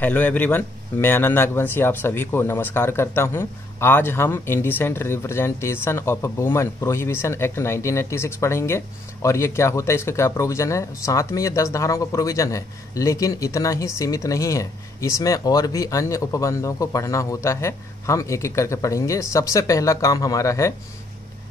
Hello everyone, मैं आनंद नागवंशी आप सभी को नमस्कार करता हूं। आज हम indecent representation of woman prohibition act 1986 पढ़ेंगे और ये क्या होता है, इसका क्या प्रोविजन है। साथ में ये 10 धाराओं का प्रोविजन है, लेकिन इतना ही सीमित नहीं है, इसमें और भी अन्य उपबंधों को पढ़ना होता है। हम एक एक करके पढ़ेंगे। सबसे पहला काम हमारा है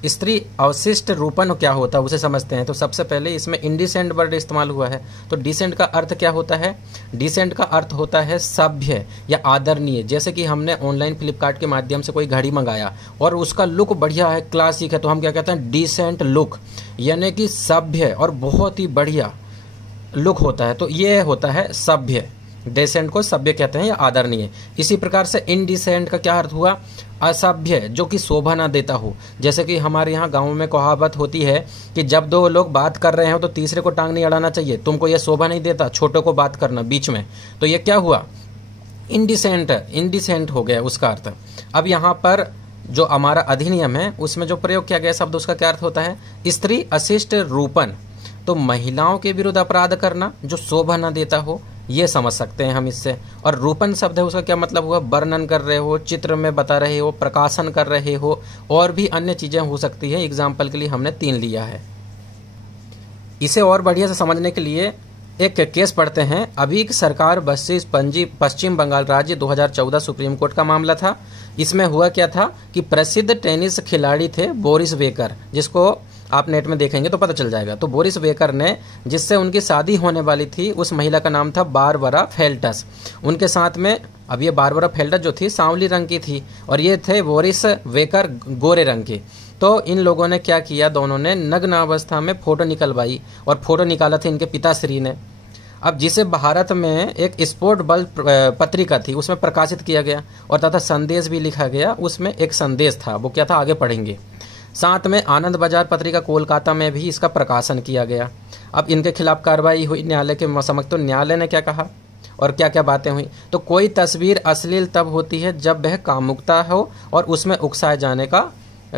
स्त्री अवशिष्ट रूपन क्या होता है उसे समझते हैं। तो सबसे पहले इसमें इंडिसेंट वर्ड इस्तेमाल हुआ है। तो डिसेंट का अर्थ क्या होता है? डिसेंट का अर्थ होता है सभ्य या आदरणीय। जैसे कि हमने ऑनलाइन फ्लिपकार्ट के माध्यम से कोई घड़ी मंगाया और उसका लुक बढ़िया है, क्लासिक है, तो हम क्या कहते हैं? डिसेंट लुक, यानी कि सभ्य और बहुत ही बढ़िया लुक होता है। तो ये होता है सभ्य। डिसेंट को सभ्य कहते हैं या आदरणीय। इसी प्रकार से इनडिसेंट का क्या अर्थ हुआ? असभ्य, जो कि शोभा ना देता हो। जैसे कि हमारे यहाँ गाँव में कहावत होती है कि जब दो लोग बात कर रहे हो तो तीसरे को टांग नहीं अड़ाना चाहिए, तुमको यह शोभा नहीं देता छोटे को बात करना बीच में। तो ये क्या हुआ? इनडिसेंट, इनडिसेंट हो गया उसका अर्थ। अब यहाँ पर जो हमारा अधिनियम है उसमें जो प्रयोग किया गया शब्द, उसका क्या अर्थ होता है? स्त्री अशिष्ट रूपन। तो महिलाओं के विरुद्ध अपराध करना जो शोभा न देता हो, ये समझ सकते हैं हम इससे। और रूपन शब्द है, उसका क्या मतलब हुआ? वर्णन कर रहे हो, चित्र में बता रहे हो, प्रकाशन कर रहे हो, और भी अन्य चीजें हो सकती है। एग्जाम्पल के लिए हमने 3 लिया है। इसे और बढ़िया से समझने के लिए एक केस पढ़ते हैं। अभी सरकार बसेस पश्चिम बंगाल राज्य 2014 सुप्रीम कोर्ट का मामला था। इसमें हुआ क्या था कि प्रसिद्ध टेनिस खिलाड़ी थे बोरिस बेकर, जिसको आप नेट में देखेंगे तो पता चल जाएगा। तो बोरिस बेकर ने, जिससे उनकी शादी होने वाली थी, उस महिला का नाम था बारबरा फेल्टस। उनके साथ में, अब ये बारबरा फेल्टस जो थी सांवली रंग की थी और ये थे बोरिस बेकर गोरे रंग के। तो इन लोगों ने क्या किया, दोनों ने नग्न अवस्था में फोटो निकलवाई और फोटो निकाला था इनके पिताश्री ने। अब जिसे भारत में एक स्पोर्ट बल पत्रिका थी उसमें प्रकाशित किया गया और तथा संदेश भी लिखा गया। उसमें एक संदेश था, वो क्या था आगे पढ़ेंगे। साथ में आनंद बाजार पत्रिका कोलकाता में भी इसका प्रकाशन किया गया। अब इनके खिलाफ कार्रवाई हुई न्यायालय के समक्ष। तो न्यायालय ने क्या कहा और क्या क्या बातें हुई? तो कोई तस्वीर अश्लील तब होती है जब वह कामुकता हो और उसमें उकसाए जाने का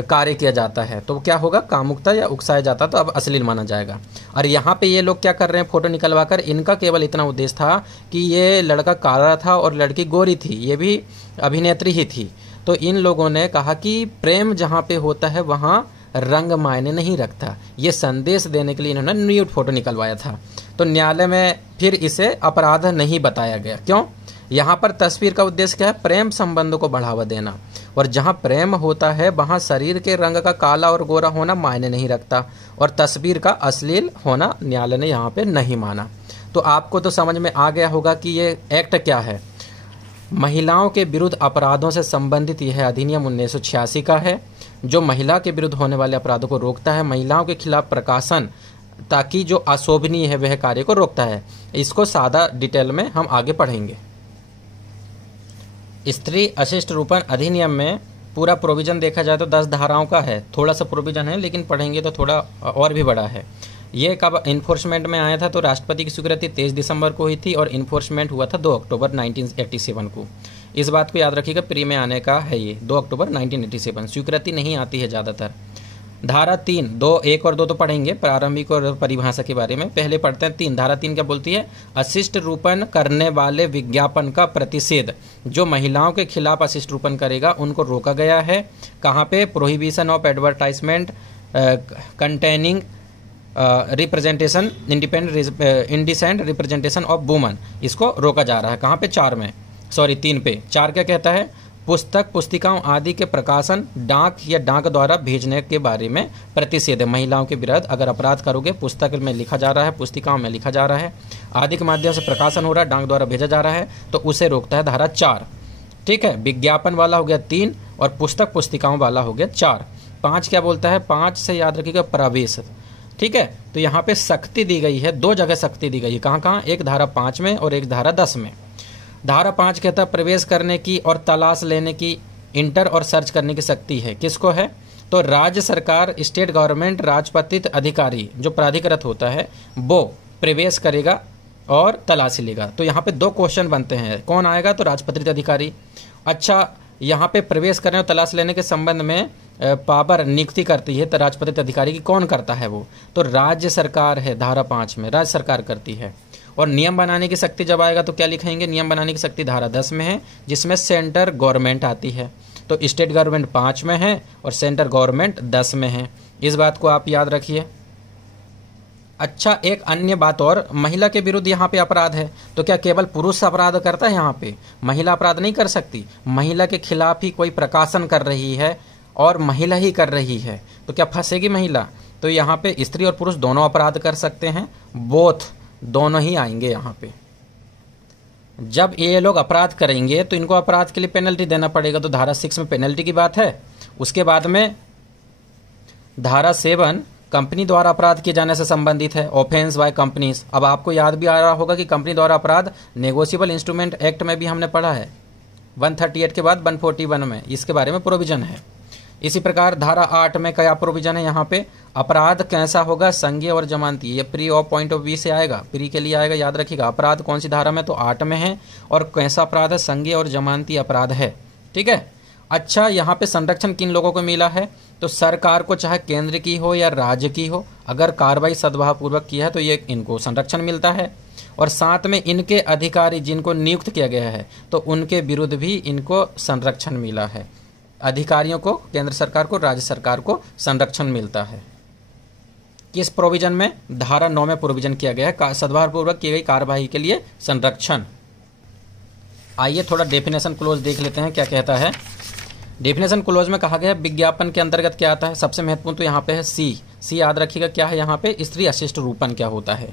कार्य किया जाता है। तो क्या होगा? कामुकता या उकसाया जाता, तो अब अश्लील माना जाएगा। और यहाँ पे ये लोग क्या कर रहे हैं? फोटो निकलवा कर। इनका केवल इतना उद्देश्य था कि ये लड़का काला था और लड़की गोरी थी, ये भी अभिनेत्री ही थी। तो इन लोगों ने कहा कि प्रेम जहाँ पे होता है वहाँ रंग मायने नहीं रखता। ये संदेश देने के लिए इन्होंने न्यूड फोटो निकलवाया था। तो न्यायालय में फिर इसे अपराध नहीं बताया गया। क्यों? यहाँ पर तस्वीर का उद्देश्य क्या है? प्रेम संबंध को बढ़ावा देना। और जहाँ प्रेम होता है वहाँ शरीर के रंग का काला और गोरा होना मायने नहीं रखता, और तस्वीर का अश्लील होना न्यायालय ने यहाँ पे नहीं माना। तो आपको तो समझ में आ गया होगा कि ये एक्ट क्या है। महिलाओं के विरुद्ध अपराधों से संबंधित यह अधिनियम 1986 का है, जो महिला के विरुद्ध होने वाले अपराधों को रोकता है। महिलाओं के खिलाफ प्रकाशन, ताकि जो अशोभनीय है वह कार्य को रोकता है। इसको सादा डिटेल में हम आगे पढ़ेंगे। स्त्री अशिष्ट रूपन अधिनियम में पूरा प्रोविजन देखा जाए तो 10 धाराओं का है। थोड़ा सा प्रोविजन है, लेकिन पढ़ेंगे तो थोड़ा और भी बड़ा है। ये कब इन्फोर्समेंट में आया था? तो राष्ट्रपति की स्वीकृति 23 दिसंबर को हुई थी और इन्फोर्समेंट हुआ था 2 अक्टूबर 1987 को। इस बात को याद रखिएगा, प्री में आने का है ये 2 अक्टूबर 1987। स्वीकृति नहीं आती है ज़्यादातर। धारा 3, 2, 1 और 2 तो पढ़ेंगे प्रारंभिक और परिभाषा के बारे में। पहले पढ़ते हैं 3। धारा 3 क्या बोलती है? अशिष्ट रूपन करने वाले विज्ञापन का प्रतिषेध। जो महिलाओं के खिलाफ अशिष्ट रूपन करेगा उनको रोका गया है। कहाँ पे? Prohibition of advertisement containing representation indecent representation of woman, इसको रोका जा रहा है। कहाँ पे? 4 में, सॉरी 3 पे। 4 क्या कहता है? पुस्तक, पुस्तिकाओं आदि के प्रकाशन, डाक या डाक द्वारा भेजने के बारे में प्रतिषेध है। महिलाओं के विरुद्ध अगर अपराध करोगे, पुस्तक में लिखा जा रहा है, पुस्तिकाओं में लिखा जा रहा है, आदि के माध्यम से प्रकाशन हो रहा है, डाक द्वारा भेजा जा रहा है, तो उसे रोकता है धारा 4। ठीक है। विज्ञापन वाला हो गया 3 और पुस्तक पुस्तिकाओं वाला हो गया 4। 5 क्या बोलता है? 5 से याद रखिएगा प्रवेश। ठीक है। तो यहाँ पे सख्ती दी गई है, 2 जगह सख्ती दी गई है। कहाँ कहाँ? एक धारा 5 में और एक धारा 10 में। धारा 5 कहता है प्रवेश करने की और तलाश लेने की, इंटर और सर्च करने की शक्ति है। किसको है? तो राज्य सरकार, स्टेट गवर्नमेंट, राजपत्रित अधिकारी जो प्राधिकृत होता है वो प्रवेश करेगा और तलाशी लेगा। तो यहाँ पे 2 क्वेश्चन बनते हैं। कौन आएगा? तो राजपत्रित अधिकारी। अच्छा, यहाँ पे प्रवेश करने और तलाश लेने के संबंध में पावर नियुक्ति करती है तो राजपत्रित अधिकारी की कौन करता है? वो तो राज्य सरकार है। धारा 5 में राज्य सरकार करती है। और नियम बनाने की शक्ति जब आएगा तो क्या लिखेंगे, नियम बनाने की शक्ति धारा 10 में है, जिसमें सेंटर गवर्नमेंट आती है। तो स्टेट गवर्नमेंट 5 में है और सेंटर गवर्नमेंट 10 में है। इस बात को आप याद रखिए। अच्छा, एक अन्य बात और, महिला के विरुद्ध यहाँ पे अपराध है, तो क्या केवल पुरुष अपराध करता है? यहाँ पे महिला अपराध नहीं कर सकती। महिला के खिलाफ ही कोई प्रकाशन कर रही है और महिला ही कर रही है, तो क्या फंसेगी महिला? तो यहाँ पे स्त्री और पुरुष दोनों अपराध कर सकते हैं, बोथ दोनों ही आएंगे यहाँ पे। जब ये लोग अपराध करेंगे तो इनको अपराध के लिए पेनल्टी देना पड़ेगा, तो धारा 6 में पेनल्टी की बात है। उसके बाद में धारा 7 कंपनी द्वारा अपराध किए जाने से संबंधित है, ऑफेंस बाय कंपनीज। अब आपको याद भी आ रहा होगा कि कंपनी द्वारा अपराध नेगोशिएबल इंस्ट्रूमेंट एक्ट में भी हमने पढ़ा है, 138 के बाद 141 में इसके बारे में प्रोविजन है। इसी प्रकार धारा 8 में क्या प्रोविजन है यहाँ पे, अपराध कैसा होगा, संज्ञेय और जमानती। ये pre of point of view से आएगा, प्री के लिए आएगा, याद रखिएगा। अपराध कौन सी धारा में, तो 8 में है, और कैसा अपराध है, संज्ञेय और जमानती अपराध है। ठीक है। अच्छा, यहाँ पे संरक्षण किन लोगों को मिला है, तो सरकार को, चाहे केंद्र की हो या राज्य की हो, अगर कार्रवाई सद्भावपूर्वक की है तो ये इनको संरक्षण मिलता है। और साथ में इनके अधिकारी जिनको नियुक्त किया गया है तो उनके विरुद्ध भी इनको संरक्षण मिला है। अधिकारियों को, केंद्र सरकार को, राज्य सरकार को संरक्षण मिलता है। किस प्रोविजन में, धारा 9 में प्रोविजन किया गया है सद्भावपूर्वक की गई कार्यवाही के लिए संरक्षण। आइए थोड़ा डेफिनेशन क्लोज देख लेते हैं क्या कहता है। डेफिनेशन क्लोज में कहा गया है विज्ञापन के अंतर्गत क्या आता है। सबसे महत्वपूर्ण तो यहाँ पे है सी याद रखिएगा क्या है यहाँ पे, स्त्री अशिष्ट रूपन क्या होता है।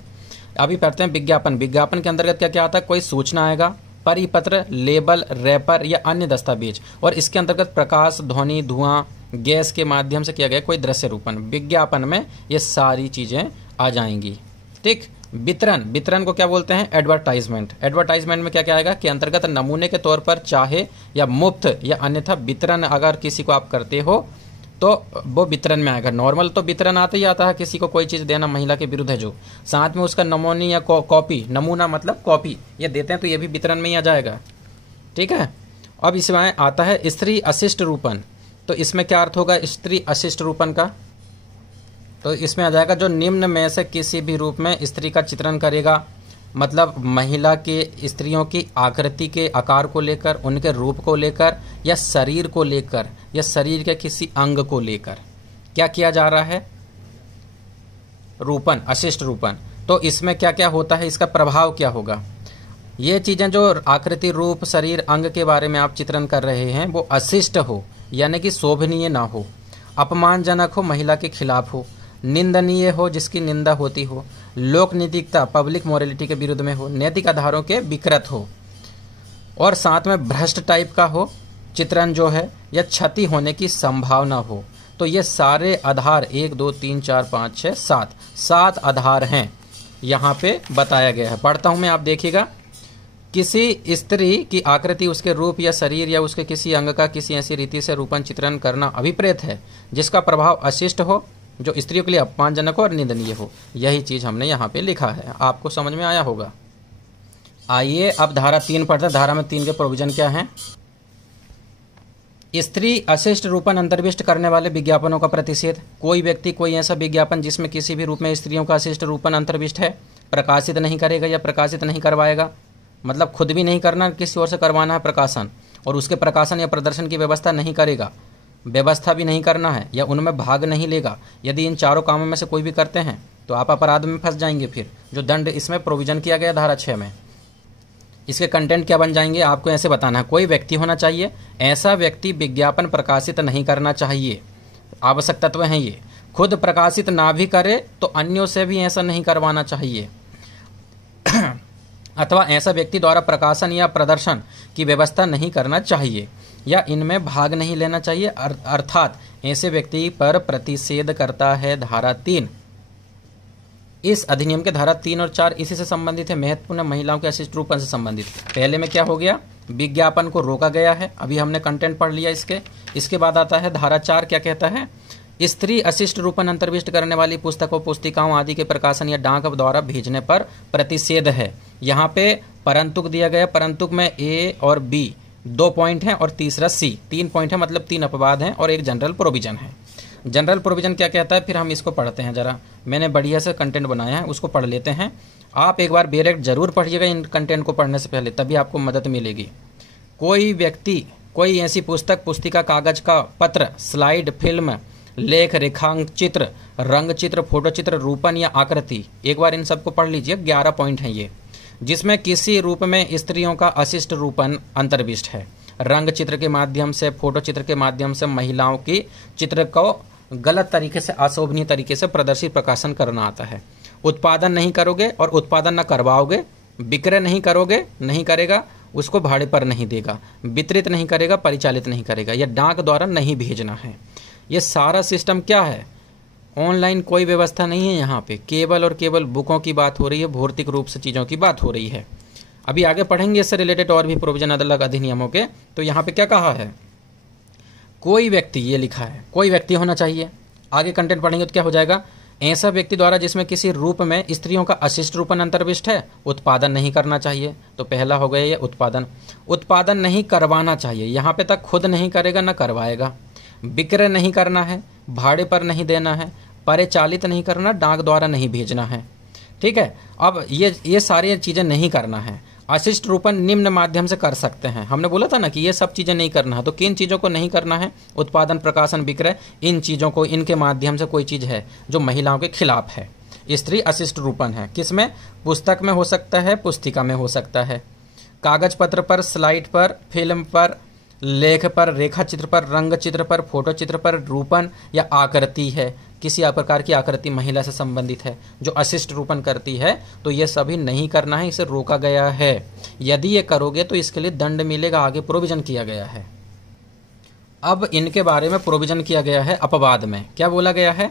अभी पढ़ते हैं विज्ञापन। विज्ञापन के अंतर्गत क्या क्या आता है, कोई सूचना आएगा, परिपत्र, लेबल, रैपर या अन्य दस्तावेज, और इसके अंतर्गत प्रकाश, ध्वनि, धुआं, गैस के माध्यम से किया गया कोई दृश्य रूपन। विज्ञापन में ये सारी चीजें आ जाएंगी। ठीक। वितरण को क्या बोलते हैं, एडवर्टाइजमेंट। एडवर्टाइजमेंट में क्या क्या आएगा कि अंतर्गत नमूने के तौर पर चाहे या मुफ्त या अन्यथा वितरण अगर किसी को आप करते हो तो वो वितरण में आएगा। नॉर्मल तो वितरण आता ही आता है, किसी को कोई चीज देना महिला के विरुद्ध है जो, साथ में उसका नमूनी या कॉपी, नमूना मतलब कॉपी ये देते हैं तो ये भी वितरण में ही आ जाएगा। ठीक है। अब इसमें आता है स्त्री अशिष्ट रूपन। तो इसमें क्या अर्थ होगा स्त्री अशिष्ट रूपन का, तो इसमें आ जाएगा जो निम्न में से किसी भी रूप में स्त्री का चित्रण करेगा, मतलब महिला के, स्त्रियों की आकृति के आकार को लेकर, उनके रूप को लेकर, या शरीर को लेकर, या शरीर के किसी अंग को लेकर क्या किया जा रहा है, रूपन, अशिष्ट रूपन। तो इसमें क्या क्या होता है, इसका प्रभाव क्या होगा। ये चीजें जो आकृति, रूप, शरीर, अंग के बारे में आप चित्रण कर रहे हैं वो अशिष्ट हो, यानी कि शोभनीय ना हो, अपमानजनक हो, महिला के खिलाफ हो, निंदनीय हो, जिसकी निंदा होती हो, लोक नैतिकता, पब्लिक मोरालिटी के विरुद्ध में हो, नैतिक आधारों के विकृत हो, और साथ में भ्रष्ट टाइप का हो चित्रण जो है, या क्षति होने की संभावना हो। तो ये सारे आधार 1 2 3 4 5 6 7 आधार हैं यहाँ पे बताया गया है। पढ़ता हूं मैं, आप देखिएगा। किसी स्त्री की आकृति, उसके रूप या शरीर या उसके किसी अंग का किसी ऐसी रीति से रूपन चित्रण करना अभिप्रेत है जिसका प्रभाव अशिष्ट हो, जो स्त्रियों के लिए अपमानजनक हो और निंदनीय हो। यही चीज हमने यहाँ पे लिखा है, आपको समझ में आया होगा। आइए अब धारा 3 पढ़ते हैं। धारा में 3 के प्रोविजन क्या हैं। स्त्री अशिष्ट रूपन अंतर्विष्ट करने वाले विज्ञापनों का प्रतिषेध। कोई व्यक्ति कोई ऐसा विज्ञापन जिसमें किसी भी रूप में स्त्रियों का अशिष्ट रूपन अंतर्विष्ट है प्रकाशित नहीं करेगा या प्रकाशित नहीं करवाएगा, मतलब खुद भी नहीं करना, किसी और से करवाना है प्रकाशन, और उसके प्रकाशन या प्रदर्शन की व्यवस्था नहीं करेगा, व्यवस्था भी नहीं करना है, या उनमें भाग नहीं लेगा। यदि इन चारों कामों में से कोई भी करते हैं तो आप अपराध में फंस जाएंगे। फिर जो दंड इसमें प्रोविजन किया गया धारा 6 में, इसके कंटेंट क्या बन जाएंगे आपको ऐसे बताना है। कोई व्यक्ति होना चाहिए, ऐसा व्यक्ति विज्ञापन प्रकाशित नहीं करना चाहिए, आवश्यक तत्व हैं ये। खुद प्रकाशित ना भी करे तो अन्यों से भी ऐसा नहीं करवाना चाहिए, अथवा ऐसा व्यक्ति द्वारा प्रकाशन या प्रदर्शन की व्यवस्था नहीं करना चाहिए, या इनमें भाग नहीं लेना चाहिए, अर्थात ऐसे व्यक्ति पर प्रतिषेध करता है धारा 3। इस अधिनियम के धारा 3 और 4 इसी से संबंधित है, महत्वपूर्ण महिलाओं के अशिष्ट रूपन से संबंधित। पहले में क्या हो गया, विज्ञापन को रोका गया है, अभी हमने कंटेंट पढ़ लिया इसके बाद आता है धारा 4 क्या कहता है, स्त्री अशिष्ट रूपन अंतर्विष्ट करने वाली पुस्तकों, पुस्तिकाओं आदि के प्रकाशन या डाक द्वारा भेजने पर प्रतिषेध है। यहाँ पे परंतुक दिया गया, परंतुक में ए और बी 2 पॉइंट हैं और तीसरा सी 3 पॉइंट है, मतलब 3 अपवाद हैं और एक जनरल प्रोविजन है। जनरल प्रोविजन क्या कहता है, फिर हम इसको पढ़ते हैं। जरा मैंने बढ़िया से कंटेंट बनाया है, उसको पढ़ लेते हैं। आप एक बार बेयर एक्ट जरूर पढ़िएगा इन कंटेंट को पढ़ने से पहले, तभी आपको मदद मिलेगी। कोई व्यक्ति कोई ऐसी पुस्तक, पुस्तिका, कागज का पत्र, स्लाइड, फिल्म, लेख, रेखांक चित्र, रंग चित्र, फोटो चित्र, रूपन या आकृति, एक बार इन सबको पढ़ लीजिए, 11 पॉइंट हैं ये, जिसमें किसी रूप में स्त्रियों का अशिष्ट रूपन अंतर्विष्ट है। रंग चित्र के माध्यम से, फोटो चित्र के माध्यम से महिलाओं की चित्र को गलत तरीके से, अशोभनीय तरीके से प्रदर्शित प्रकाशन करना आता है। उत्पादन नहीं करोगे और उत्पादन न करवाओगे, विक्रय नहीं करोगे, नहीं करेगा, उसको भाड़े पर नहीं देगा, वितरित नहीं करेगा, परिचालित नहीं करेगा, या डाक द्वारा नहीं भेजना है। ये सारा सिस्टम क्या है, ऑनलाइन कोई व्यवस्था नहीं है यहाँ पे, केवल और केवल बुकों की बात हो रही है, भौतिक रूप से चीज़ों की बात हो रही है। अभी आगे पढ़ेंगे इससे रिलेटेड और भी प्रोविजन अलग अधिनियमों के। तो यहाँ पे क्या कहा है, कोई व्यक्ति, ये लिखा है कोई व्यक्ति होना चाहिए। आगे कंटेंट पढ़ेंगे तो क्या हो जाएगा, ऐसा व्यक्ति द्वारा जिसमें किसी रूप में स्त्रियों का अशिष्ट रूपन अंतर्विष्ट है, उत्पादन नहीं करना चाहिए। तो पहला हो गया ये उत्पादन। उत्पादन नहीं करवाना चाहिए, यहाँ पे तक खुद नहीं करेगा न करवाएगा। विक्रय नहीं करना है, भाड़े पर नहीं देना है, परिचालित नहीं करना, डाक द्वारा नहीं भेजना है। ठीक है, अब ये सारी चीज़ें नहीं करना है। अशिष्ट रूपन निम्न माध्यम से कर सकते हैं, हमने बोला था ना कि ये सब चीज़ें नहीं करना है। तो किन चीज़ों को नहीं करना है, उत्पादन, प्रकाशन, विक्रय, इन चीज़ों को, इनके माध्यम से कोई चीज़ है जो महिलाओं के खिलाफ है। स्त्री अशिष्ट रूपन है, किसमें, पुस्तक में हो सकता है, पुस्तिका में हो सकता है, कागज पत्र पर, स्लाइड पर, फिल्म पर, लेख पर, रेखा चित्र पर, रंग चित्र पर, फोटो चित्र पर, रूपन या आकृति है, किसी प्रकार की आकृति महिला से संबंधित है जो अशिष्ट रूपन करती है, तो ये सभी नहीं करना है, इसे रोका गया है। यदि ये करोगे तो इसके लिए दंड मिलेगा, आगे प्रोविजन किया गया है। अब इनके बारे में प्रोविजन किया गया है अपवाद में। क्या बोला गया है,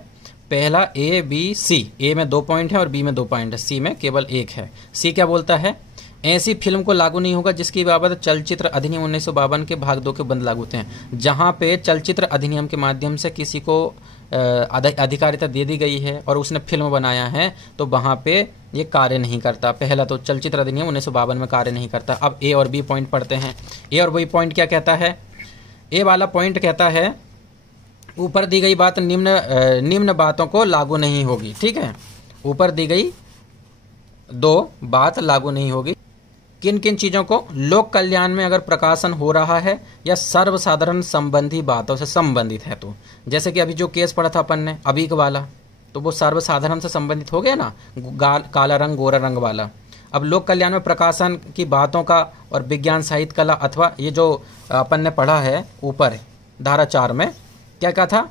पहला A, B, C, A में 2 पॉइंट है और B में 2 पॉइंट है, C में केवल 1 है। C क्या बोलता है, ऐसी फिल्म को लागू नहीं होगा जिसकी बाबत चलचित्र अधिनियम 1952 के भाग 2 के बंद लागू होते हैं। जहां पे चलचित्र अधिनियम के माध्यम से किसी को अधिकारिता दे दी गई है और उसने फिल्म बनाया है, तो वहां पे ये कार्य नहीं करता। पहला तो चलचित्र अधिनियम 1952 में कार्य नहीं करता। अब A और B पॉइंट पढ़ते हैं। A और B पॉइंट क्या कहता है, A वाला पॉइंट कहता है ऊपर दी गई बात निम्न बातों को लागू नहीं होगी। ठीक है, ऊपर दी गई 2 बात लागू नहीं होगी। किन किन चीज़ों को, लोक कल्याण में अगर प्रकाशन हो रहा है या सर्वसाधारण संबंधी बातों से संबंधित है। तो जैसे कि अभी जो केस पढ़ा था अपन ने अभी वाला, तो वो सर्वसाधारण से संबंधित हो गया ना, काला रंग गोरा रंग वाला। अब लोक कल्याण में प्रकाशन की बातों का और विज्ञान, साहित्य, कला, अथवा ये जो अपन ने पढ़ा है ऊपर धारा 4 में क्या कहा था,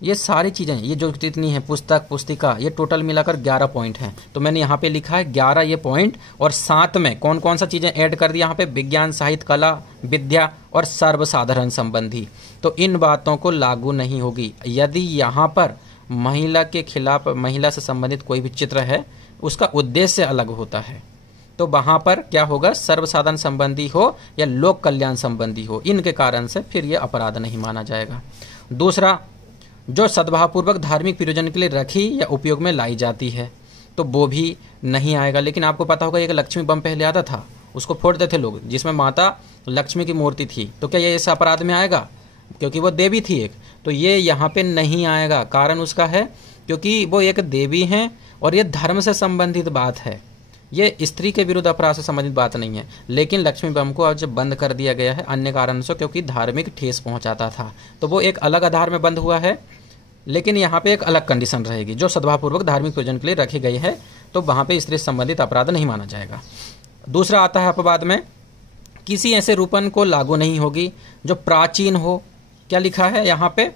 ये सारी चीज़ें, ये जो जितनी है पुस्तक, पुस्तिका, ये टोटल मिलाकर 11 पॉइंट हैं। तो मैंने यहाँ पे लिखा है 11 ये पॉइंट, और साथ में कौन कौन सा चीज़ें ऐड कर दी यहाँ पे, विज्ञान, साहित्य, कला, विद्या और सर्वसाधारण संबंधी। तो इन बातों को लागू नहीं होगी। यदि यहाँ पर महिला के खिलाफ, महिला से संबंधित कोई भी चित्र है, उसका उद्देश्य अलग होता है, तो वहाँ पर क्या होगा, सर्वसाधारण संबंधी हो या लोक कल्याण संबंधी हो, इनके कारण से फिर ये अपराध नहीं माना जाएगा। दूसरा, जो सद्भावपूर्वक धार्मिक प्रयोजन के लिए रखी या उपयोग में लाई जाती है, तो वो भी नहीं आएगा। लेकिन आपको पता होगा एक लक्ष्मी बम पहले आता था, उसको फोड़ते थे लोग, जिसमें माता लक्ष्मी की मूर्ति थी। तो क्या ये इस अपराध में आएगा, क्योंकि वो देवी थी एक, तो ये यहाँ पे नहीं आएगा। कारण उसका है क्योंकि वो एक देवी हैं और ये धर्म से संबंधित बात है, ये स्त्री के विरुद्ध अपराध से संबंधित बात नहीं है। लेकिन लक्ष्मी बम को आज बंद कर दिया गया है अन्य कारण से, क्योंकि धार्मिक ठेस पहुंचाता था, तो वो एक अलग आधार में बंद हुआ है। लेकिन यहाँ पे एक अलग कंडीशन रहेगी, जो सद्भावपूर्वक धार्मिक प्रयोजन के लिए रखी गई है, तो वहाँ पे स्त्री से संबंधित अपराध नहीं माना जाएगा। दूसरा आता है अपवाद में, किसी ऐसे रूपन को लागू नहीं होगी जो प्राचीन हो। क्या लिखा है यहाँ पे,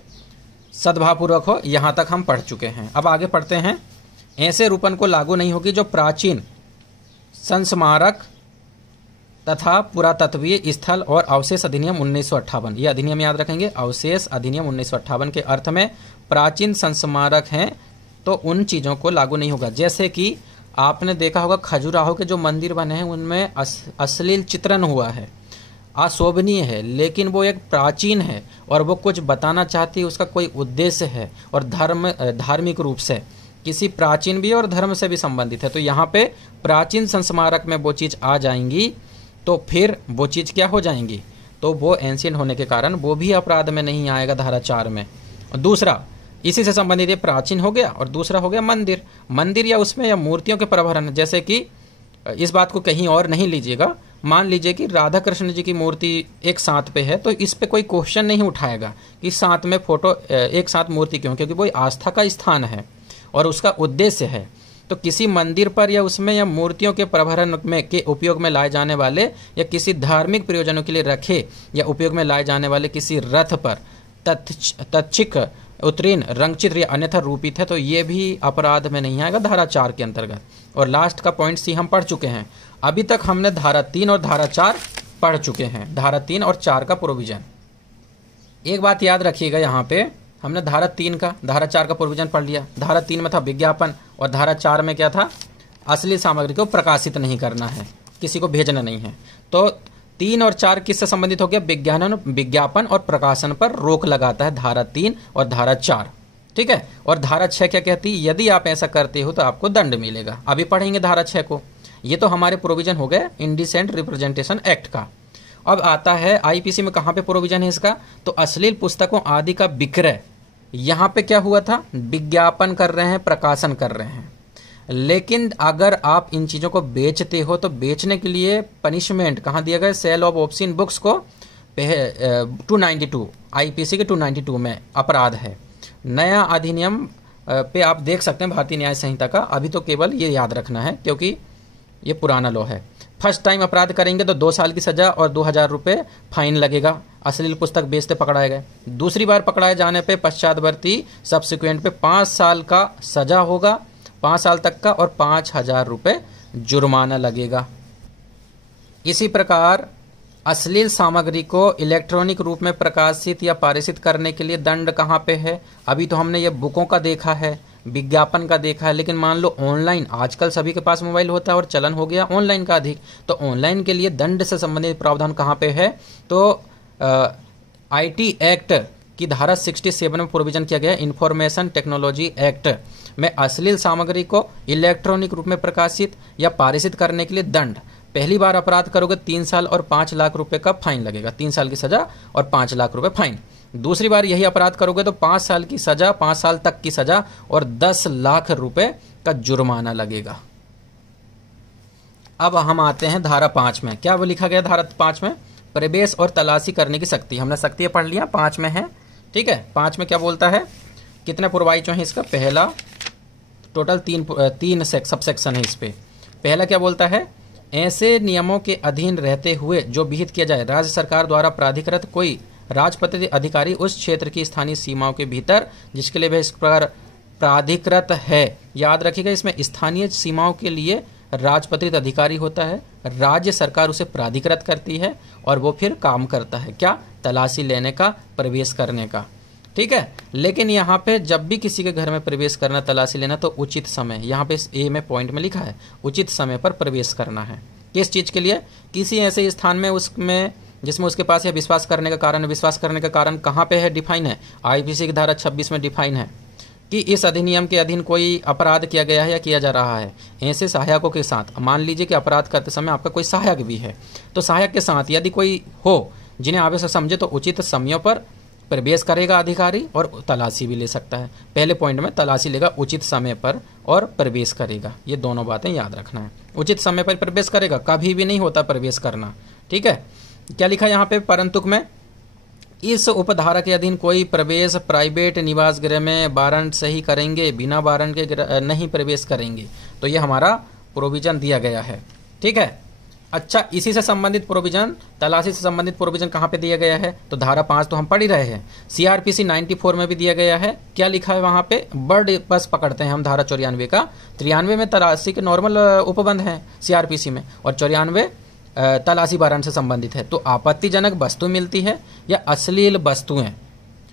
सद्भावपूर्वक हो, यहाँ तक हम पढ़ चुके हैं। अब आगे पढ़ते हैं, ऐसे रूपन को लागू नहीं होगी जो प्राचीन, संस्मारक तथा पुरातत्वीय स्थल और अवशेष अधिनियम 1958, ये अधिनियम याद रखेंगे, अवशेष अधिनियम 1958 के अर्थ में प्राचीन संस्मारक हैं तो उन चीज़ों को लागू नहीं होगा। जैसे कि आपने देखा होगा खजुराहो के जो मंदिर बने हैं उनमें अश्लील चित्रण हुआ है, अशोभनीय है, लेकिन वो एक प्राचीन है और वो कुछ बताना चाहती है, उसका कोई उद्देश्य है और धार्मिक रूप से किसी प्राचीन भी और धर्म से भी संबंधित है। तो यहाँ पे प्राचीन संस्मारक में वो चीज़ आ जाएंगी, तो फिर वो चीज़ क्या हो जाएंगी, तो वो एंशियंट होने के कारण वो भी अपराध में नहीं आएगा धारा 4 में। दूसरा, इसी से संबंधित ये प्राचीन हो गया, और दूसरा हो गया मंदिर। मंदिर या उसमें या मूर्तियों के प्रभरण, जैसे कि इस बात को कहीं और नहीं लीजिएगा। मान लीजिए कि राधा कृष्ण जी की मूर्ति एक साथ पे है, तो इस पे कोई क्वेश्चन नहीं उठाएगा कि साथ में फोटो एक साथ मूर्ति क्यों, क्योंकि वो आस्था का स्थान है और उसका उद्देश्य है। तो किसी मंदिर पर या उसमें या मूर्तियों के प्रभरण में के उपयोग में लाए जाने वाले या किसी धार्मिक प्रयोजनों के लिए रखे या उपयोग में लाए जाने वाले किसी रथ पर तत्क्षिक उत्तीर्ण रंगचित्र या अन्यथा रूपित है, तो ये भी अपराध में नहीं आएगा, धारा 4 के अंतर्गत। और लास्ट का पॉइंट सी हम पढ़ चुके हैं। अभी तक हमने धारा 3 और धारा 4 पढ़ चुके हैं, धारा 3 और 4 का प्रोविजन। एक बात याद रखिएगा, यहाँ पे हमने धारा 3 का धारा 4 का प्रोविजन पढ़ लिया। धारा 3 में था विज्ञापन और धारा 4 में क्या था, असली सामग्री को प्रकाशित नहीं करना है, किसी को भेजना नहीं है। तो 3 और 4 किससे संबंधित हो गया, विज्ञापन और प्रकाशन पर रोक लगाता है धारा 3 और धारा 4, ठीक है। और धारा 6 क्या कहती है, यदि आप ऐसा करते हो तो आपको दंड मिलेगा। अभी पढ़ेंगे धारा 6 को। ये तो हमारे प्रोविजन हो गए इंडिसेंट रिप्रेजेंटेशन एक्ट का। अब आता है आईपीसी में कहां पे प्रोविजन है इसका, तो अश्लील पुस्तकों आदि का विक्रय, यहां पे क्या हुआ था, विज्ञापन कर रहे हैं, प्रकाशन कर रहे हैं। लेकिन अगर आप इन चीजों को बेचते हो तो बेचने के लिए पनिशमेंट कहां दिया गया, सेल ऑफ ऑब्ससीन बुक्स को 292 आईपीसी के 292 में अपराध है। नया अधिनियम पे आप देख सकते हैं भारतीय न्याय संहिता का। अभी तो केवल ये याद रखना है क्योंकि ये पुराना लॉ है। फर्स्ट टाइम अपराध करेंगे तो 2 साल की सजा और 2000 रुपये फाइन लगेगा, अश्लील पुस्तक बेचते पकड़ाए गए। दूसरी बार पकड़ाए जाने पे पश्चातवर्ती सब्सिक्वेंट पे 5 साल का सजा होगा, 5 साल तक का, और 5000 रुपये जुर्माना लगेगा। इसी प्रकार अश्लील सामग्री को इलेक्ट्रॉनिक रूप में प्रकाशित या पारित करने के लिए दंड कहाँ पे है। अभी तो हमने ये बुकों का देखा है, विज्ञापन का देखा है, लेकिन मान लो ऑनलाइन, आजकल सभी के पास मोबाइल होता है और चलन हो गया ऑनलाइन का अधिक, तो ऑनलाइन के लिए दंड से संबंधित प्रावधान कहाँ पे है, तो आईटी एक्ट की धारा 67 में प्रोविजन किया गया है। इंफॉर्मेशन टेक्नोलॉजी एक्ट में अश्लील सामग्री को इलेक्ट्रॉनिक रूप में प्रकाशित या पारित करने के लिए दंड, पहली बार अपराध करोगे 3 साल और 5 लाख रुपए का फाइन लगेगा, 3 साल की सजा और 5 लाख रुपए फाइन। दूसरी बार यही अपराध करोगे तो 5 साल की सजा, 5 साल तक की सजा और 10 लाख रुपए का जुर्माना लगेगा। अब हम आते हैं धारा 5 में। क्या वो लिखा गया धारा 5 में, प्रवेश और तलाशी करने की शक्ति। हमने शक्ति पढ़ लिया, 5 में है, ठीक है। 5 में क्या बोलता है, कितने पूर्वाइचों है इसका, पहला टोटल 3 सबसेक्शन है इस पे। पहला क्या बोलता है, ऐसे नियमों के अधीन रहते हुए जो विहित किया जाए, राज्य सरकार द्वारा प्राधिकृत कोई राजपत्रित अधिकारी उस क्षेत्र की स्थानीय सीमाओं के भीतर जिसके लिए वह इस प्रकार प्राधिकृत है। याद रखिएगा, इसमें स्थानीय सीमाओं के लिए राजपत्रित अधिकारी होता है, राज्य सरकार उसे प्राधिकृत करती है और वो फिर काम करता है क्या, तलाशी लेने का, प्रवेश करने का, ठीक है। लेकिन यहाँ पे जब भी किसी के घर में प्रवेश करना, तलाशी लेना, तो उचित समय, यहाँ पे ए में पॉइंट में लिखा है उचित समय पर प्रवेश करना है। किस चीज के लिए, किसी ऐसे स्थान में उसमें जिसमें उसके पास यह विश्वास करने का कारण, विश्वास करने का कारण कहाँ पे है, डिफाइन है, आईपीसी की धारा 26 में डिफाइन है कि इस अधिनियम के अधीन कोई अपराध किया गया है या किया जा रहा है। ऐसे सहायकों के साथ, मान लीजिए कि अपराध करते समय आपका कोई सहायक भी है, तो सहायक के साथ यदि कोई हो जिन्हें आवश्यक समझे तो उचित समयों पर प्रवेश करेगा अधिकारी और तलाशी भी ले सकता है। पहले पॉइंट में तलाशी लेगा उचित समय पर और प्रवेश करेगा, ये दोनों बातें याद रखना है। उचित समय पर प्रवेश करेगा, कभी भी नहीं होता प्रवेश करना, ठीक है। क्या लिखा यहाँ पे, परंतु में इस उपधारा के अधीन कोई प्रवेश प्राइवेट निवास गृह में वारंट से ही करेंगे, बिना वारंट के नहीं प्रवेश करेंगे। तो ये हमारा प्रोविजन दिया गया है, ठीक है। अच्छा, इसी से संबंधित प्रोविजन, तलाशी से संबंधित प्रोविजन कहाँ पे दिया गया है, तो धारा 5 तो हम पढ़ ही रहे हैं। सीआरपीसी 94 में भी दिया गया है। क्या लिखा है वहां पे, बर्ड बस पकड़ते हैं हम धारा 94 का। 93 में तलाशी के नॉर्मल उपबंध है सीआरपीसी में, और 94 तलाशी वारंट से संबंधित है। तो आपत्तिजनक वस्तु मिलती है या अश्लील वस्तुएं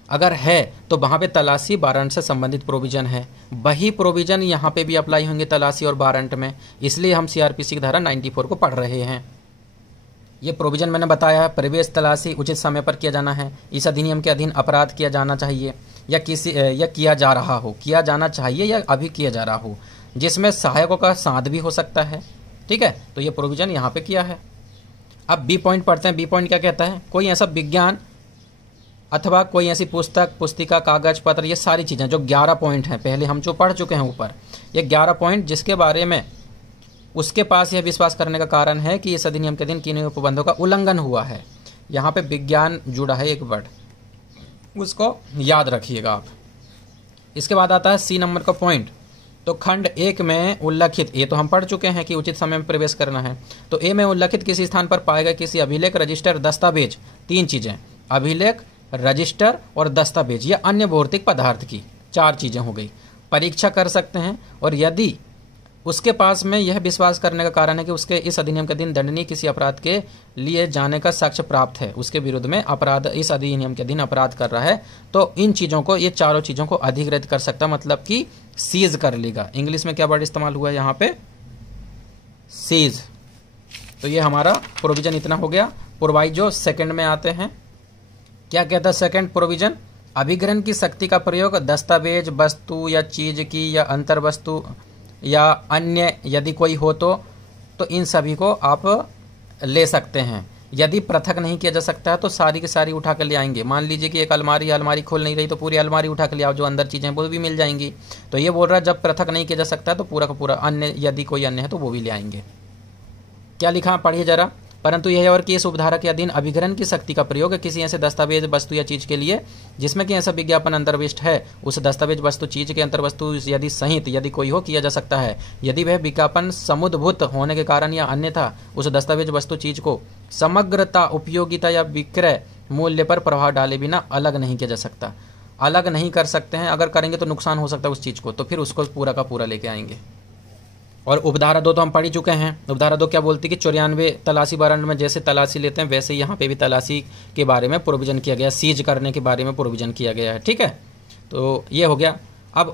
अगर है तो वहां पे तलाशी वारंट से संबंधित प्रोविजन है। वही प्रोविजन यहाँ पे भी अप्लाई होंगे तलाशी और वारंट में, इसलिए हम सीआरपीसी की धारा 94 को पढ़ रहे हैं। ये प्रोविजन मैंने बताया है, प्रवेश तलाशी उचित समय पर किया जाना है। इस अधिनियम के अधीन अपराध किया जाना चाहिए या किया जा रहा हो, किया जाना चाहिए या अभी किया जा रहा हो, जिसमें सहायकों का साथ भी हो सकता है, ठीक है। तो ये प्रोविजन यहाँ पे किया है। अब बी पॉइंट पढ़ते हैं। बी पॉइंट क्या कहता है, कोई ऐसा विज्ञान अथवा कोई ऐसी पुस्तक, पुस्तिका, कागज पत्र, ये सारी चीजें जो 11 पॉइंट हैं, पहले हम जो पढ़ चुके हैं ऊपर, ये 11 पॉइंट जिसके बारे में उसके पास यह विश्वास करने का कारण है कि इस अधिनियम के दिन किन्हीं उपबंधों का उल्लंघन हुआ है। यहाँ पे विज्ञान जुड़ा है एक वर्ड, उसको याद रखिएगा आप। इसके बाद आता है सी नंबर का पॉइंट। तो खंड 1 में उल्लेखित, ये तो हम पढ़ चुके हैं कि उचित समय में प्रवेश करना है। तो ए में उल्लेखित किसी स्थान पर पाए गए किसी अभिलेख, रजिस्टर, दस्तावेज, 3 चीजें, अभिलेख, रजिस्टर और दस्तावेज या अन्य भौतिक पदार्थ की 4 चीजें हो गई, परीक्षा कर सकते हैं। और यदि उसके पास में यह विश्वास करने का कारण है कि उसके इस अधिनियम के दिन दंडनीय किसी अपराध के लिए जाने का साक्ष्य प्राप्त है, उसके विरुद्ध में अपराध इस अधिनियम के दिन अपराध कर रहा है, तो इन चीजों को, ये चारों चीजों को अधिग्रहित कर सकता, मतलब कि सीज कर लेगा। इंग्लिश में क्या वर्ड इस्तेमाल हुआ है यहाँ पे? सीज। तो ये हमारा प्रोविजन इतना हो गया। प्रोवाइजो सेकंड में आते हैं। क्या कहता है सेकंड प्रोविजन? अभिग्रहण की शक्ति का प्रयोग दस्तावेज, वस्तु या चीज की या अंतर वस्तु या अन्य यदि कोई हो तो इन सभी को आप ले सकते हैं। यदि पृथक नहीं किया जा सकता है तो सारी की सारी उठा कर ले आएंगे। मान लीजिए कि एक अलमारी खोल नहीं रही तो पूरी अलमारी उठा कर ले आओ, जो अंदर चीजें वो भी मिल जाएंगी। तो ये बोल रहा है जब पृथक नहीं किया जा सकता है तो पूरा का पूरा अन्य, यदि कोई अन्य है तो वो भी ले आएंगे। क्या लिखा पढ़िए जरा। परंतु यह और कि इस उपधारा के अधीन अभिग्रहण की शक्ति का प्रयोग किसी ऐसे दस्तावेज, वस्तु या चीज के लिए जिसमें कि ऐसा विज्ञापन अंतर्विष्ट है, उस दस्तावेज, वस्तु, चीज के अंतर्वस्तु यदि सहित यदि कोई हो किया जा सकता है, यदि वह विज्ञापन समुद्भूत होने के कारण या अन्यथा उस दस्तावेज, वस्तु, चीज को समग्रता, उपयोगिता या विक्रय मूल्य पर प्रभाव डाले बिना अलग नहीं किया जा सकता। अलग नहीं कर सकते हैं, अगर करेंगे तो नुकसान हो सकता है उस चीज को, तो फिर उसको पूरा का पूरा लेके आएंगे। और उपधारा 2 तो हम पढ़ ही चुके हैं। उपधारा 2 क्या बोलती है कि 94 तलाशी वारंट में जैसे तलाशी लेते हैं वैसे यहाँ पे भी तलाशी के बारे में प्रोविजन किया गया, सीज करने के बारे में प्रोविजन किया गया है। ठीक है, तो ये हो गया। अब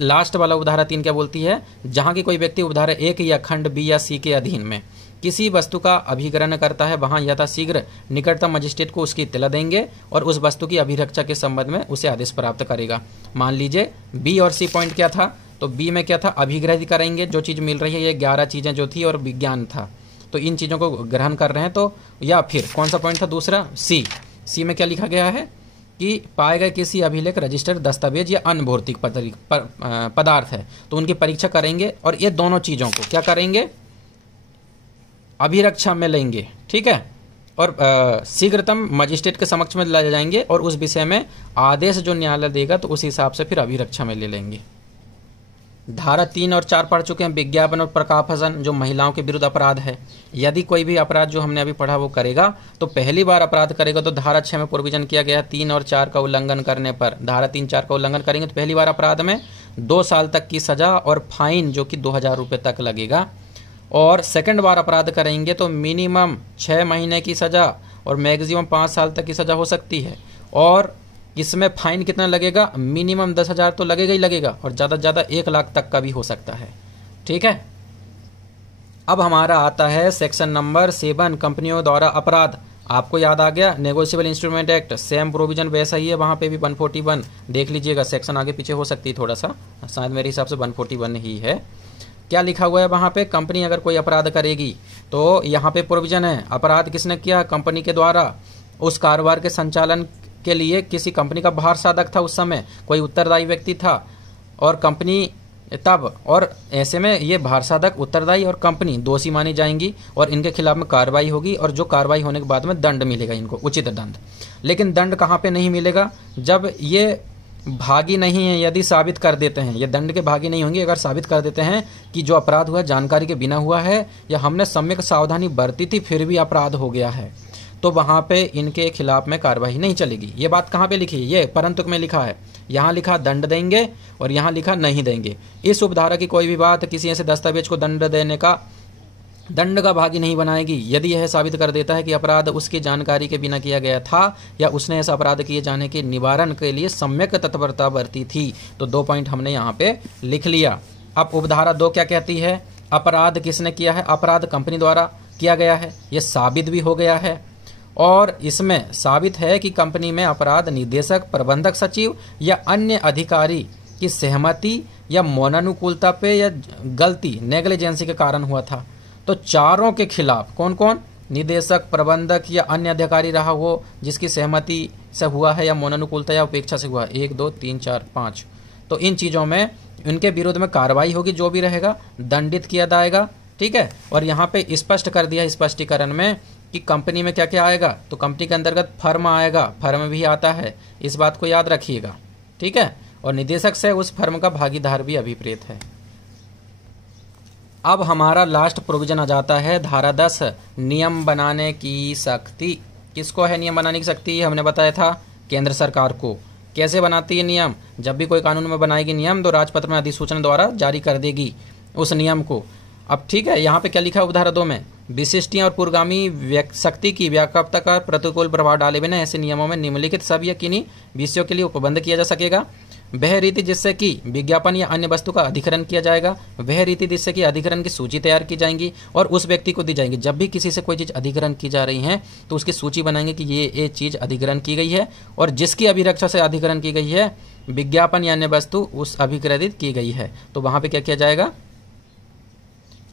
लास्ट वाला उपधारा 3 क्या बोलती है? जहां की कोई व्यक्ति उपधारा 1 या खंड बी या सी के अधीन में किसी वस्तु का अभिग्रहण करता है, वहां यथाशीघ्र निकटतम मजिस्ट्रेट को उसकी इत्तला देंगे और उस वस्तु की अभिरक्षा के संबंध में उसे आदेश प्राप्त करेगा। मान लीजिए बी और सी पॉइंट क्या था? तो बी में क्या था? अभिग्रहित करेंगे, जो चीज मिल रही है, ये 11 चीजें जो थी और विज्ञान था, तो इन चीजों को ग्रहण कर रहे हैं। तो या फिर कौन सा पॉइंट था दूसरा? सी में क्या लिखा गया है कि पाए गए किसी अभिलेख, रजिस्टर, दस्तावेज या अन्य भौतिक पदार्थ है तो उनकी परीक्षा करेंगे और ये दोनों चीजों को क्या करेंगे? अभिरक्षा में लेंगे। ठीक है, और शीघ्रतम मजिस्ट्रेट के समक्ष में ले जाएंगे और उस विषय में आदेश जो न्यायालय देगा तो उस हिसाब से फिर अभिरक्षा में ले लेंगे। धारा 3 और 4 पढ़ चुके हैं। विज्ञापन और प्रकाशन जो महिलाओं के विरुद्ध अपराध है, यदि कोई भी अपराध जो हमने अभी पढ़ा वो करेगा तो पहली बार अपराध करेगा तो धारा 6 में प्रोविजन किया गया है 3 और 4 का उल्लंघन करने पर, धारा 3, 4 का उल्लंघन करेंगे तो पहली बार अपराध में 2 साल तक की सजा और फाइन जो कि 2000 रुपये तक लगेगा। और सेकंड बार अपराध करेंगे तो मिनिमम 6 महीने की सजा और मैक्सिमम 5 साल तक की सजा हो सकती है। और इसमें फाइन कितना लगेगा? मिनिमम 10,000 तो लगेगा ही लगेगा और ज्यादा से ज्यादा 1 लाख तक का भी हो सकता है। ठीक है, अब हमारा आता है सेक्शन नंबर 7, कंपनियों द्वारा अपराध। आपको याद आ गया negotiable instrument act, same provision वैसा ही है, वहां पे भी 141 देख लीजिएगा, सेक्शन आगे पीछे हो सकती है थोड़ा सा, शायद मेरे हिसाब से 141 ही है। क्या लिखा हुआ है वहां पे? कंपनी अगर कोई अपराध करेगी तो यहाँ पे प्रोविजन है, अपराध किसने किया? कंपनी के द्वारा। उस कारोबार के संचालन के लिए किसी कंपनी का बाहर साधक था, उस समय कोई उत्तरदायी व्यक्ति था और कंपनी तब, और ऐसे में ये बाहर साधक, उत्तरदायी और कंपनी दोषी मानी जाएंगी और इनके खिलाफ में कार्रवाई होगी और जो कार्रवाई होने के बाद में दंड मिलेगा इनको, उचित दंड। लेकिन दंड कहाँ पे नहीं मिलेगा? जब ये भागी नहीं है, यदि साबित कर देते हैं, ये दंड के भागी नहीं होंगे अगर साबित कर देते हैं कि जो अपराध हुआ जानकारी के बिना हुआ है या हमने सम्यक सावधानी बरती थी फिर भी अपराध हो गया है, तो वहां पे इनके खिलाफ में कार्रवाई नहीं चलेगी। ये बात कहाँ पे लिखी है? ये परंतु में लिखा है, यहाँ लिखा दंड देंगे और यहाँ लिखा नहीं देंगे। इस उपधारा की कोई भी बात किसी ऐसे दस्तावेज को दंड का भागी नहीं बनाएगी यदि यह साबित कर देता है कि अपराध उसकी जानकारी के बिना किया गया था या उसने ऐसा अपराध किए जाने के निवारण के लिए सम्यक तत्परता बरती थी। तो 2 पॉइंट हमने यहाँ पे लिख लिया। अब उपधारा 2 क्या कहती है? अपराध किसने किया है? अपराध कंपनी द्वारा किया गया है, यह साबित भी हो गया है और इसमें साबित है कि कंपनी में अपराध निदेशक, प्रबंधक सचिव या अन्य अधिकारी की सहमति या मौनानुकूलता पे या गलती, नेग्लिजेंसी के कारण हुआ था। तो चारों के खिलाफ, कौन कौन? निदेशक, प्रबंधक या अन्य अधिकारी रहा हो जिसकी सहमति से हुआ है या मौनानुकूलता या उपेक्षा से हुआ है, 1 2 3 4 5, तो इन चीजों में इनके विरोध में कार्रवाई होगी, जो भी रहेगा दंडित किया जाएगा। ठीक है, और यहाँ पे स्पष्ट कर दिया स्पष्टीकरण में कि कंपनी में क्या क्या आएगा, तो कंपनी के अंतर्गत फर्म आएगा, फर्म भी आता है, इस बात को याद रखिएगा। ठीक है, और निदेशक से उस फर्म का भागीदार भी अभिप्रेत है। अब हमारा लास्ट प्रोविजन आ जाता है धारा 10, नियम बनाने की शक्ति। किसको है नियम बनाने की शक्ति? हमने बताया था केंद्र सरकार को। कैसे बनाती है नियम? जब भी कोई कानून में बनाएगी नियम तो राजपत्र में अधिसूचना द्वारा जारी कर देगी उस नियम को। अब ठीक है, यहाँ पे क्या लिखा है उपधारा 2 में, विशिष्टियां और पूर्वगामी शक्ति की व्यापकता का प्रतिकूल प्रभाव डाले बिना ऐसे नियमों में निम्नलिखित सब यकीनी विषयों के लिए उपबंध किया जा सकेगा। वह रीति जिससे कि विज्ञापन या अन्य वस्तु का अधिग्रहण किया जाएगा, वह रीति जिससे कि अधिग्रहण की सूची तैयार की जाएंगी और उस व्यक्ति को दी जाएंगी। जब भी किसी से कोई चीज अधिग्रहण की जा रही है तो उसकी सूची बनाएंगे कि ये चीज अधिग्रहण की गई है और जिसकी अभिरक्षा से अधिग्रहण की गई है, विज्ञापन या अन्य वस्तु उस अभिक्रदित की गई है, तो वहां पे क्या किया जाएगा,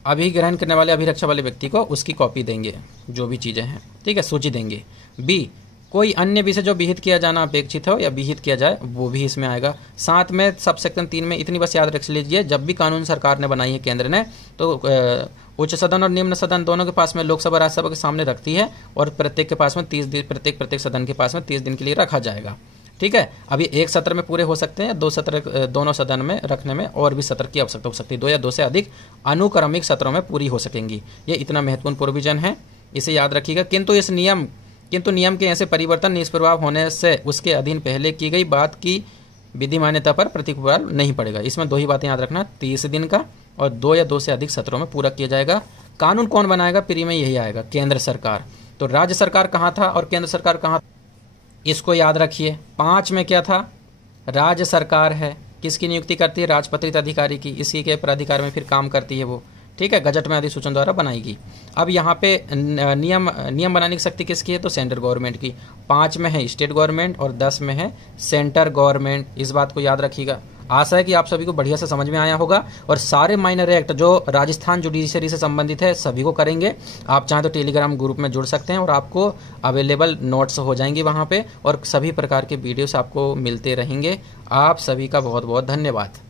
अभिग्रहण करने वाले अभिरक्षा वाले व्यक्ति को उसकी कॉपी देंगे, जो भी चीजें हैं। ठीक है, सूची देंगे। बी, कोई अन्य विषय जो विहित किया जाना अपेक्षित हो या विहित किया जाए वो भी इसमें आएगा। साथ में सब सेक्शन 3 में इतनी बस याद रख लीजिए, जब भी कानून सरकार ने बनाई है केंद्र ने, तो उच्च सदन और निम्न सदन दोनों के पास में लोकसभा राज्यसभा के सामने रखती है और प्रत्येक के पास में 30 दिन, प्रत्येक सदन के पास में 30 दिन के लिए रखा जाएगा। ठीक है, अभी एक सत्र में पूरे हो सकते हैं, 2 सत्र दोनों सदन में रखने में और भी सत्र की आवश्यकता हो सकती है, 2 या 2 से अधिक अनुक्रमिक सत्रों में पूरी हो सकेंगी। ये इतना महत्वपूर्ण प्रोविजन है, इसे याद रखिएगा। किंतु नियम के ऐसे परिवर्तन निष्प्रभाव होने से उसके अधीन पहले की गई बात की विधि मान्यता पर प्रतिकूल नहीं पड़ेगा। इसमें 2 ही बातें याद रखना, 30 दिन का और 2 या 2 से अधिक सत्रों में पूरा किया जाएगा। कानून कौन बनाएगा? प्री में यही आएगा, केंद्र सरकार। तो राज्य सरकार कहाँ था और केंद्र सरकार कहाँ, इसको याद रखिए। 5 में क्या था? राज्य सरकार है, किसकी नियुक्ति करती है? राजपत्रित अधिकारी की, इसी के प्राधिकार में फिर काम करती है वो। ठीक है, गजट में अधिसूचना द्वारा बनाएगी। अब यहाँ पे नियम बनाने की शक्ति किसकी है? तो सेंट्रल गवर्नमेंट की। 5 में है स्टेट गवर्नमेंट और 10 में है सेंटर गवर्नमेंट। इस बात को याद रखिएगा। आशा है कि आप सभी को बढ़िया से समझ में आया होगा और सारे माइनर एक्ट जो राजस्थान जुडिशरी से संबंधित है सभी को करेंगे। आप चाहें तो टेलीग्राम ग्रुप में जुड़ सकते हैं और आपको अवेलेबल नोट्स हो जाएंगे वहाँ पे और सभी प्रकार के वीडियोस आपको मिलते रहेंगे। आप सभी का बहुत बहुत धन्यवाद।